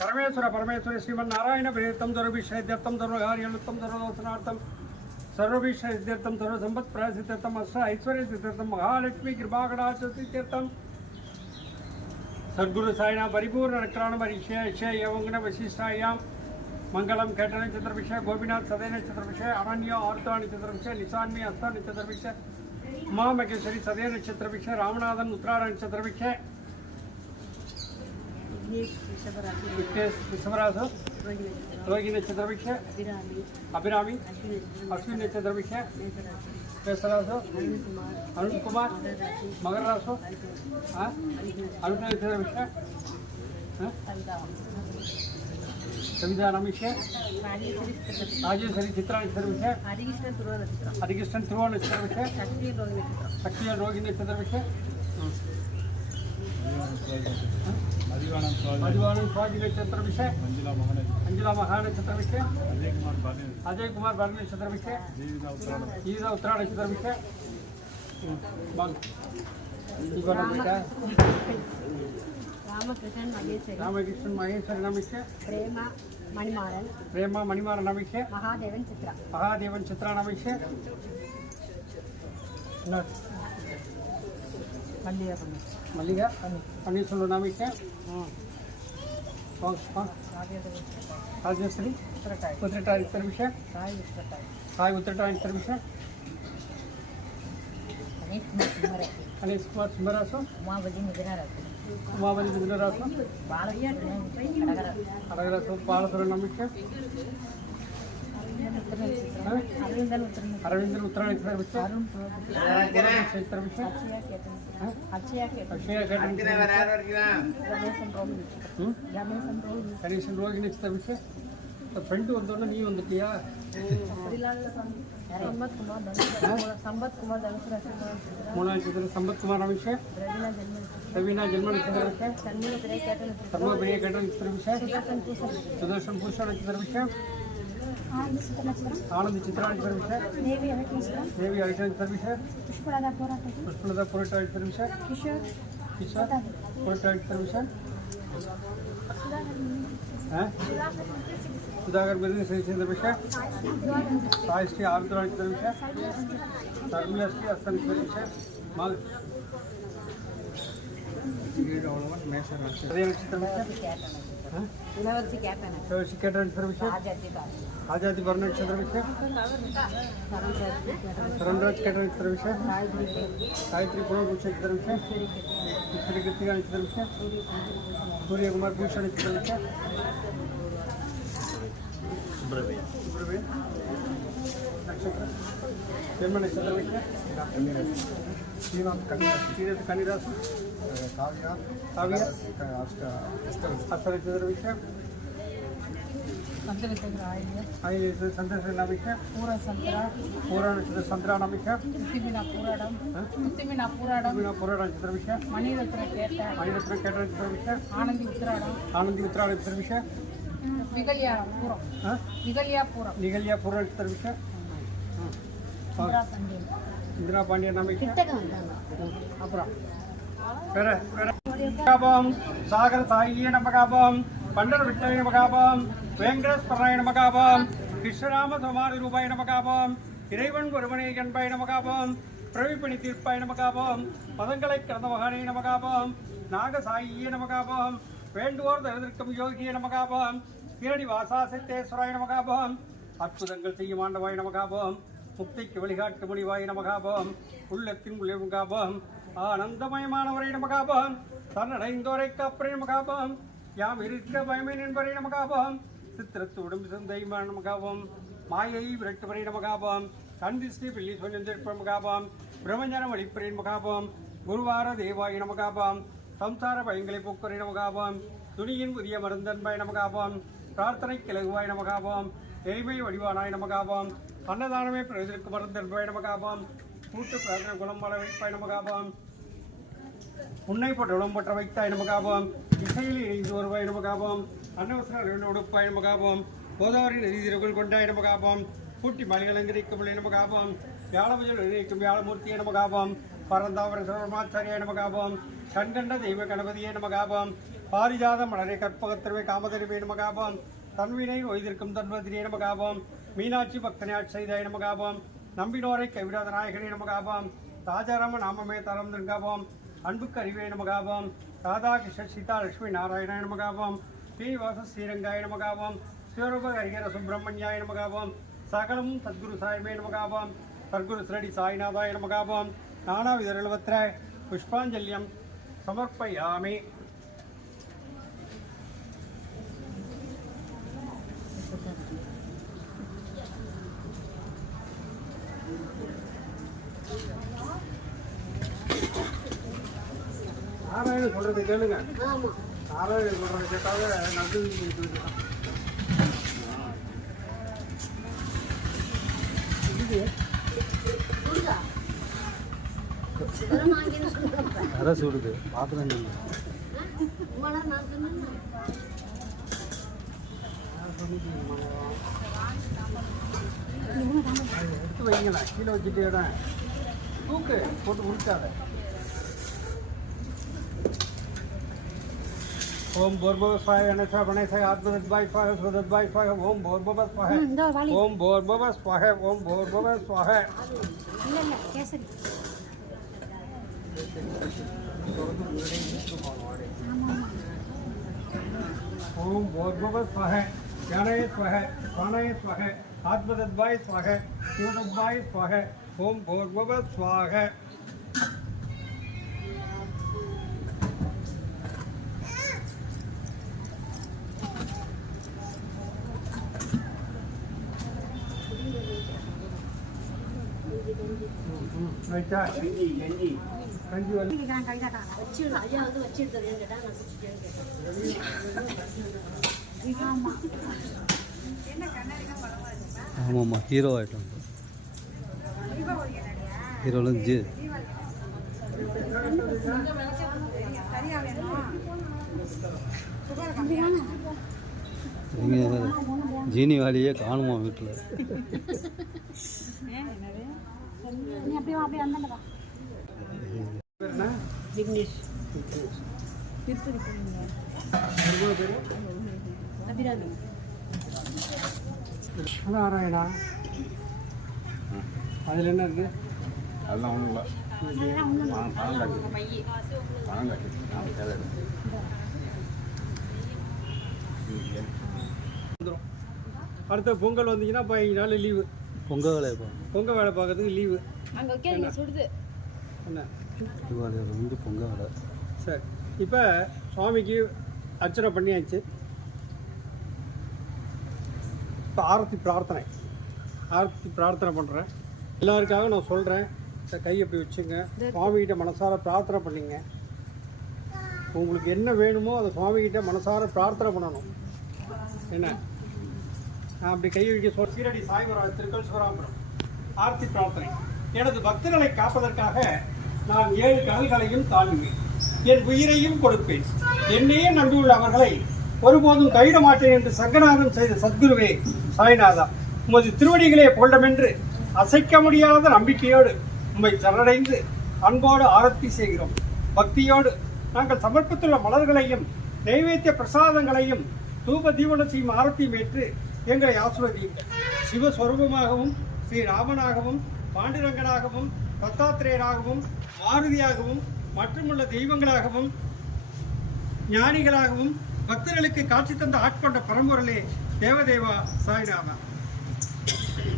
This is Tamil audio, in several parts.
परमेश्वर परमेश्वर श्रीमारायण प्रेतम सर्वीश्वर्थम सर्वकार्यम सर्वोत्थनार्थम सर्वीश्वर्थम सर्व संपत् ऐश्वर्य सिद्धार्थम महालक्ष्मी कृपाकटाशीर्थम सद्गुरु साइना परिपूर्ण रक्षण परीक्षण वशिष्ठायां मंगलम कटन चतुर्विश गोपीनाथ सदैन चतुर्विश अरण्य आर्ता चतुर्विश निशानी अस्थान चतुर्विश उमा महेश्वरी सदैन चतुर्विश रामनाथन उत्तरायण चतुर्विश ವಿಶ್ವರಾಜು ರೋಗಿ ನೇತ್ರಭಿಕ್ಷೆ ಅಭಿರಾಮಿ ಅಶ್ವಿನ್ ನೇತ್ರಭಿಕ್ಷೆ ಕೇಸರಾಜು ಅರುಣ್ ಕುಮಾರ್ ಮಗರರಾಸು ಅರುಣ್ ನೇತ್ರಭಿಕ್ಷೆ ಕವಿತಾ ರಮೇಶೆ ರಾಜೇಶ್ವರಿ ಚಿತ್ರ ನೇತ್ರಭಿಕ್ಷೆ ಹರಿಕೃಷ್ಣನ್ ತಿರುವಣ ನೇತ್ರಭಿಕ್ಷೆ ಶಕ್ತಿಯ ರೋಗಿ ನೇತ್ರಭಿಕ್ಷೆ अजय कुमार बाली नक्षत्र विषय जीव उत्तरा विषय रामकृष्ण महेश्वर नमीक्षे प्रेमा मणिमारन प्रेमा मणिमारन नमीक्षे महादेवन चित्रा महादेवन चित्रा नमीक्षे విషయ బాగు ఇంకోటి బిడ్డ రామకృష్ణ మహేశ్వరి రామకృష్ణ మహేశ్వరి నమిష ప్రేమ మణిమారన్ ప్రేమ మణిమార నమిష మహాదేవన్ చిత్ర మహాదేవన్ చిత్ర నమిష మల్లిగా మల్లిగా పన్నీశ్వరుడు నమిష రాజేశ్వరి ఉత్తరటాయ ఇతర విషయ సాయి విశ్వతాయి సాయి ఉత్తరటాయ ఇతర విషయ అనేక కుమార్ అనేష్ కుమార్ సింహరాసు ఉమావతి మిథునరాజు ఉమావతి మిథునరాసు బాలయ్య అడగర అడగరాసు పాలసుర నమిష அரவிந்தன் உத்தரன் அரவிந்தன் உத்தரன் எக்ஸ்பிரஸ் அருண் எக்ஸ்பிரஸ் அச்சயா கேட்டன் அச்சயா கேட்டன் அச்சயா கேட்டன் கணேசன் ரோஹினி கணேசன் ரோஹினி கணேசன் ரோஹினி எக்ஸ்பிரஸ் ஃப்ரெண்டு வந்தோடனே நீ வந்துட்டியா சம்பத்குமார் மூணாவது சம்பத்குமார் அமிஷா ரவீனா ஜென்மன் சர்மா பிரிய கேட்டன் சுதர்ஷன் பூஷன் சுதர்ஷன் பூஷன் விஷயம் ಆನಂದ್ ಚಿತ್ರಾಣಿ ಸರ್ವಿಸ್ ದೇವಿ ಐಟನ್ ಸರ್ವಿಸ್ ಪುಷ್ಪಳದ ಪೊರಟ ಐಟ್ ಸರ್ವಿಸ್ ಕಿಶೋರ್ ಪೊರಟ ಐಟ್ ಸರ್ವಿಸ್ ಸುಧಾಕರ್ ಬಿಸಿ Shri service Sai Shri Arudra service service ಅಸ್ತಾನಿ service आज़ादी वर्ण नक्षत्र विषय धर्मराज क्या ट्रांसफ़र विषय गायत्री गुण नक्षत्र विषय किशोरी कृतिका नक्षत्र विषय सूर्य कुमार भूषण नक्षत्र विषय नक्षत्र जन्म नक्षत्र विषय कन्या कन्या காவியா காவியா அஸ்தரித்ததர் விஷயம் சந்திரசேனா விஷயம் பூரா சந்திரா பூரா நட்சத்திர சந்திரான விஷயம் பிருத்திவினா பூராடம் பிருத்திவினா பூராடம் பூராட நட்சத்திர விஷயம் மணிரத்ன கேட்ட மணிரத்ன கேட்ட நட்சத்திர விஷயம் ஆனந்தி உத்திராடம் ஆனந்தி உத்திராட நட்சத்திர விஷயம் நிகழ்யா பூரம் நிகழ்யா பூரம் நிகழ்யா பூர நட்சத்திர விஷயம் இந்திரா பாண்டியன் அப்புறம் நமகாபம் சாகர சாயியே நமகாபம் பண்டர விட்டய நமகாபம் வேங்கடஸ்வராய நமகாபம் கிருஷ்ணராம சமாதி ரூபாய நமகாபம் இறைவன் ஒருவனை என்பாய நமகாபம் பிரவிப்பணி தீர்ப்பாய நமகாபம் பதங்களை கடந்த மகானே நமகாபம் நாகசாயியே நமகாபம் வேண்டுவோர் தருதற்கும் யோகிய நமகாபம் இரடி வாசா சித்தேஸ்வராய நமகாபம் அற்புதங்கள் செய்யும் ஆண்டவாய் நமகாபம் முக்திக்கு வழிகாட்டு முடிவாய் நமகாபம் உள்ளத்தின் உள்ளே முகாபம் ஆனந்தமயமானவரை நமகாபம் தன்னடைந்தோரை காப்பரை நமகாபம் யாம் இருக்கிற பயமை நண்பரை நமகாபம் சித்திரத்து உடம்பு நமகாபம் மாயை விரட்டுவரை நமகாபம் கண்தி ஸ்ரீ பிள்ளி சொல்லிருப்ப நமகாபம் பிரம்மஞானம் அளிப்பரை நமகாபம் குருவார தேவாய நமகாபம் சம்சார பயங்களை போக்குவரை நமகாபம் துணியின் புதிய மருந்தன்பாய் நமகாபம் பிரார்த்தனை கிழகுவாய் நமகாபம் எளிமை வடிவானாய் நமகாபம் அன்னதானமே பிரதிற்கு மருந்தன்பாய் நமகாபம். கூட்டு பிரார்த்தனை குணம் வள வைப்பாய் நமகாபம். உன்னை போட்ட உடம்பற்ற வைத்தாய் நமகாபம். இசையில் இணைந்து வருவாய் நமகாபம். அன்னவசர உடுப்பாய் நமகாபம். கோதாவரி நதி திருக்குள் கொண்டாய் நமகாபம். கூட்டி மலைகளங்கிரிக்கும் நமகாபம். வியாழபுஜல் நினைக்கும் வியாழமூர்த்தியை நமகாபம். பரந்தாவர சர்வமாச்சாரியாய நமகாபம். கண்கண்ட தெய்வ கணபதியே நமகாபம். பாரிஜாத மலரை கற்பகத்திரவே காமதரிவே நமகாபம். தன்வினை ஒய்திருக்கும் தன்வதிரே நமகாபம். மீனாட்சி பக்தனாட் செய்தாய் நமகாபம். நம்பினோரை கைவிடாத நாயகனே நமகாபம். ராஜாராம நாமமே தரம் திருங்காபம். அன்புக்கு அறிவே நமகாபம். ராதாகிருஷ்ண சீதா லட்சுமி நாராயணாய நமகாபம். ஸ்ரீவாச ஸ்ரீரங்காய நமகாபம். சிவரூப ஹரிகர சுப்பிரமணியாய நமகாபம். சகலமும் சத்குரு சாயமே நமகாபம். சர்க்குரு ஸ்ரடி சாய்நாதாய நமகாபம். நானாவிதர் எழுபத்திர புஷ்பாஞ்சல்யம் சமர்ப்பயாமி. நாராயணன் சொல்றது கேளுங்க. நாராயணன் சொல்றது கேட்டாவே சொல்லிட்டு அரை சுடுது? பாத்திரம் எடுத்து வைங்களேன். கீழே வச்சுட்டு இடம் தூக்கு. போட்டு உருட்டாத ओम भोर्भुवस्वाय गणेशा गणेशाय आत्मदद्वाय स्वाय सुदद्वाय स्वाय ओम भोर्भुव स्वाह हाँ, ओम भोर्भुव स्वाह ओम भोर्भुव स्वाह ओम भोर्भुव स्वाह स्वाय स्वाह स्वाय स्वाह आत्मदद्वाय स्वाह शिवदद्वाय स्वाह ओम भोर्भुव स्वाह ரைட்டா கஞ்சி வந்து ஐயா வந்து கேட்டா நான் குடிச்சிட்டேன்னு கேட்டேன் ஆமாம்மா ஹீரோ ஆகிட்டோம் ஹீரோலாம் ஜி. நீங்கள் ஜீனி வாலியே காணுமா வீட்டில்? நீ அப்படியே அப்படியே அந்தாண்ட வா என்ன விக்னேஷ் அபிராமி நாராயணா அதில் என்ன இருக்கு அதெல்லாம் ஒன்றும் இல்லை பணம் பணம் கட்டி பணம் கட்டி நான் தேவை அடுத்த பொங்கல் வந்தீங்கன்னா பதினஞ்சு நாள் லீவு பொங்கல் வேலையை பா பொங்கல் வேலை பார்க்கறதுக்கு லீவு அங்க வைக்காதீங்க சுடுது. என்ன? தீபாவளி வந்து பொங்கல் வேலை. சரி. இப்போ சுவாமிக்கு அர்ச்சனை பண்ணியாச்சு. இப்போ ஆரத்தி பிரார்த்தனை. ஆரத்தி பிரார்த்தனை பண்ணுறேன் எல்லாருக்காக நான் சொல்கிறேன் இந்த கை அப்படி வச்சுங்க. சுவாமிகிட்ட மனசார பிரார்த்தனை பண்ணிங்க. உங்களுக்கு என்ன வேணுமோ அதை சுவாமிகிட்ட மனசார பிரார்த்தனை பண்ணணும். என்ன? அப்படி கை சொல் சீரடி சாய்வராஜ் திருக்கல் சிவராமபுரம். ஆர்த்தி பிரார்த்தனை. எனது பக்தர்களை காப்பதற்காக நான் ஏழு கடல்களையும் தாண்டுவேன் என் உயிரையும் கொடுப்பேன். என்னையே நம்பியுள்ள அவர்களை ஒருபோதும் கைவிட மாட்டேன் என்று சங்கநாதம் செய்த சத்குருவே சாய்நாதா உமது திருவடிகளே போல்டமென்று அசைக்க முடியாத நம்பிக்கையோடு உம்மை சரணடைந்து அன்போடு ஆரத்தி செய்கிறோம். பக்தியோடு நாங்கள் சமர்ப்பித்துள்ள மலர்களையும் நைவேத்திய பிரசாதங்களையும் தூப தீபனம் செய்யும் ஆரத்தியும் ஏற்று எங்களை ஆசிர்வதியுங்கள் சிவஸ்வரூபமாகவும் ஸ்ரீ ராமனாகவும் பாண்டுரங்கனாகவும் தத்தாத்திரேயராகவும் மாருதியாகவும் மற்றுமுள்ள தெய்வங்களாகவும் ஞானிகளாகவும் பக்தர்களுக்கு காட்சி தந்த ஆட்கொண்ட பரம்பொருளே தேவதேவா சாய்ராமா.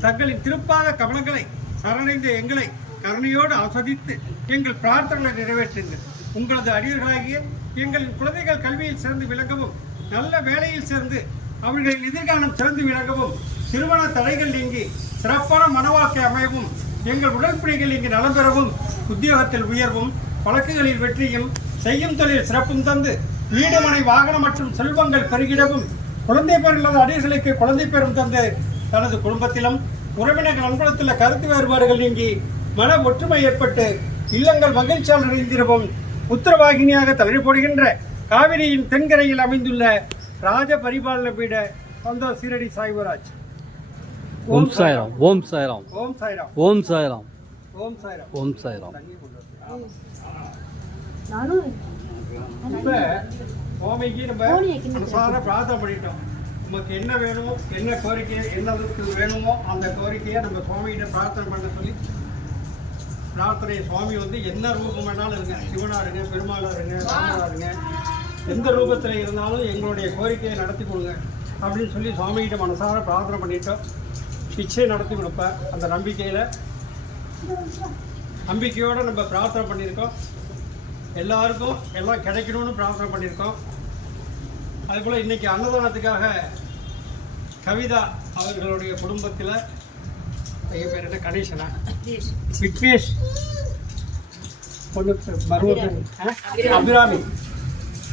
தங்களின் திருப்பாத கவனங்களை சரணடைந்த எங்களை கருணையோடு ஆஸ்வதித்து எங்கள் பிரார்த்தனைகளை நிறைவேற்றுங்கள். உங்களது அடியர்களாகிய எங்களின் குழந்தைகள் கல்வியில் சிறந்து விளங்கவும் நல்ல வேலையில் சேர்ந்து அவர்களின் எதிர்காலம் சிறந்து விளங்கவும் திருமண தடைகள் நீங்கி சிறப்பான மனவாழ்க்கை அமையவும் எங்கள் உடற்பணிகள் இங்கு நலம் பெறவும் உத்தியோகத்தில் உயர்வும் வழக்குகளில் வெற்றியும் செய்யும் தொழில் சிறப்பும் தந்து வீடுமனை வாகனம் மற்றும் செல்வங்கள் பெருகிடவும் குழந்தை பேர் இல்லாத அடியர்களுக்கு குழந்தை பேரும் தந்து தனது குடும்பத்திலும் உறவினர்கள் அன்புலத்தில் கருத்து வேறுபாடுகள் நீங்கி மன ஒற்றுமை ஏற்பட்டு இல்லங்கள் மகிழ்ச்சியால் நிறைந்திருவும் உத்தரவாகினியாக தலை போடுகின்ற காவிரியின் தென்கரையில் அமைந்துள்ள ராஜ பரிபாலன பீட சொந்த சீரடி சாய்வராஜ். ஓம் சாய்ராம் ஓம் சாய்ராம். ஓம் சாய்ராம். ஓம் சாய்ராம். ஓம் சாய்ராம். ஓம் சாய்ராம். சுவாமிக்கு நம்ம மனசார பிரார்த்தனை பண்ணிட்டோம். நமக்கு என்ன வேணுமோ என்ன கோரிக்கை என்னதுக்கு வேணுமோ அந்த கோரிக்கையை நம்ம சுவாமிகிட்ட பிரார்த்தனை பண்ண சொல்லி பிரார்த்தனை சுவாமி வந்து என்ன ரூபம் வேணாலும் இருங்க. சிவனா இருங்க பெருமாளா இருங்க ராமனா இருங்க. எந்த ரூபத்தில் இருந்தாலும் எங்களுடைய கோரிக்கையை நடத்தி கொடுங்க அப்படின்னு சொல்லி சுவாமிகிட்ட மனசார பிரார்த்தனை பண்ணிட்டோம். நிச்சயம் நடத்தி கொடுப்பேன் அந்த நம்பிக்கையில் நம்பிக்கையோடு நம்ம பிரார்த்தனை பண்ணியிருக்கோம். எல்லாருக்கும் எல்லாம் கிடைக்கணும்னு பிரார்த்தனை பண்ணியிருக்கோம். அதுபோல் இன்னைக்கு அன்னதானத்துக்காக கவிதா அவர்களுடைய குடும்பத்தில் என் பேர் என்ன? கணேசனா? விக்னேஷ். பொண்ணு? அபிராமி.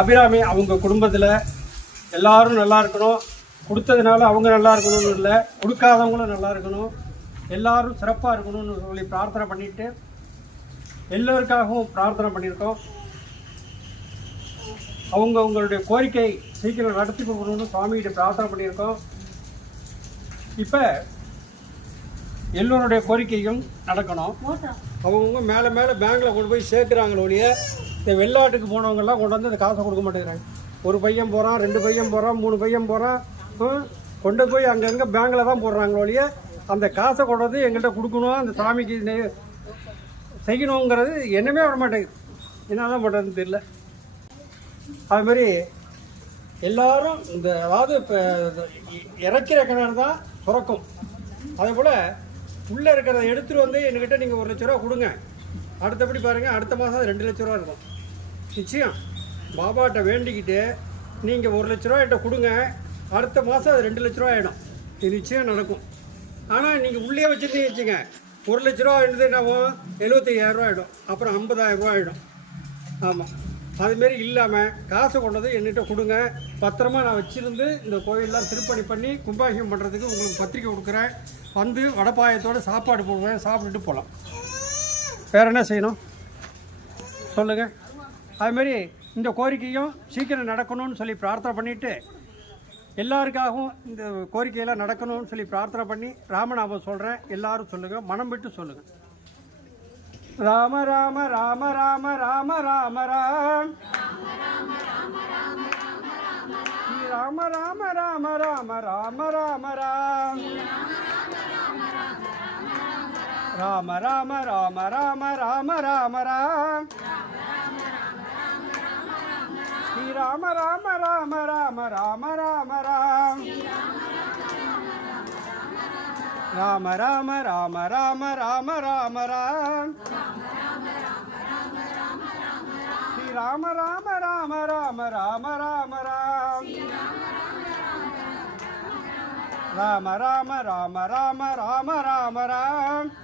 அபிராமி அவங்க குடும்பத்தில் எல்லாரும் நல்லா இருக்கணும். கொடுத்ததுனால அவங்க நல்லா இருக்கணும்னு இல்லை. கொடுக்காதவங்களும் நல்லா இருக்கணும். எல்லாரும் சிறப்பாக இருக்கணும்னு சொல்லி பிரார்த்தனை பண்ணிட்டு எல்லோருக்காகவும் பிரார்த்தனை பண்ணியிருக்கோம். அவங்க அவங்களுடைய கோரிக்கை சீக்கிரம் நடத்தி கொடுக்கணும்னு சுவாமிகிட்ட பிரார்த்தனை பண்ணியிருக்கோம். இப்போ எல்லோருடைய கோரிக்கையும் நடக்கணும். அவங்கவுங்க மேலே மேலே பேங்க்கில் கொண்டு போய் சேர்க்குறாங்களோ ஒழிய இந்த வெளிநாட்டுக்கு போனவங்கெல்லாம் கொண்டு வந்து இந்த காசை கொடுக்க மாட்டேங்கிறாங்க. ஒரு பையன் போகிறான் ரெண்டு பையன் போகிறான் மூணு பையன் போகிறான் கொண்டு போய் அங்கங்கே பேங்கில் தான் போடுறாங்களோ ஒழிய அந்த காசை கொண்டு வந்து எங்கள்கிட்ட கொடுக்கணும் அந்த சாமிக்கு செய்யணுங்கிறது என்னமே வர மாட்டேங்குது. என்ன தான் பண்ணுறதுன்னு தெரியல. அது மாதிரி எல்லாரும் இந்த அதாவது இப்போ இறக்கிற கிணறு தான் சுரக்கும் அதே போல் உள்ளே இருக்கிறத எடுத்துகிட்டு வந்து என்கிட்ட நீங்கள் ஒரு லட்ச ரூபா கொடுங்க. அடுத்தபடி பாருங்கள் அடுத்த மாதம் ரெண்டு லட்ச ரூபா இருக்கும். நிச்சயம். பாபாட்ட வேண்டிக்கிட்டு நீங்கள் ஒரு லட்ச ரூபா என்கிட்ட கொடுங்க. அடுத்த மாதம் அது ரெண்டு லட்ச ரூபா ஆகிடும் இது நிச்சயம் நடக்கும். ஆனால் நீங்கள் உள்ளே வச்சுருந்தீங்க வச்சுங்க ஒரு லட்ச ரூபா ஆயிடுது என்னாகும் எழுபத்தையாயிரம் ரூபா ஆகிடும் அப்புறம் ஐம்பதாயிரம் ரூபா ஆகிடும் ஆமாம் அதுமாரி இல்லாமல் காசு கொண்டது என்கிட்ட கொடுங்க. பத்திரமா நான் வச்சுருந்து இந்த கோயிலெலாம் திருப்பணி பண்ணி கும்பாபிஷேகம் பண்ணுறதுக்கு உங்களுக்கு பத்திரிக்கை கொடுக்குறேன். வந்து வடப்பாயத்தோடு சாப்பாடு போடுவேன் சாப்பிட்டுட்டு போகலாம் வேறு என்ன செய்யணும்? சொல்லுங்கள் அதுமாரி இந்த கோரிக்கையும் சீக்கிரம் நடக்கணும்னு சொல்லி பிரார்த்தனை பண்ணிவிட்டு எல்லாருக்காகவும் இந்த கோரிக்கையெல்லாம் நடக்கணும்னு சொல்லி பிரார்த்தனை பண்ணி ராமநாமம் சொல்கிறேன் எல்லாரும் சொல்லுங்கள் மனம் விட்டு சொல்லுங்கள் ராம ராம ராம ராம ராம ராம ராம் ஸ்ரீ ராம ராம ராம ராம ராம ராம ராம் ராம ராம ராம ராம ராம ராம ராம் ஸ்ரீ ராம ராம ராம ராம ராம ராம ராம் ராம ராம ராம ராம ராம ராம ராம் ஸ்ரீ ராம ராம ராம ராம ராம ராம ராம் ராம ராம ராம ராம ராம ராம ராம் ராம ராம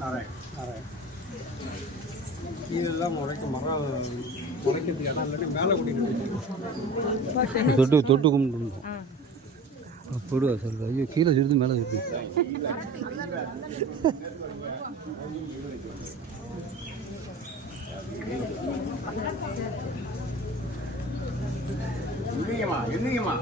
ஆright, alright. இதெல்லாம் முளைக்க மரம் முளைக்கிறதுக்கு இடம் இல்லாட்டி மேலே போயிட்டு தொட்டு தொட்டு கும்பிட்டு போடுவா சொல்ற ஐயோ கீழே சுடுது மேலே சுடுது என்னங்கம்மா என்னங்கம்மா?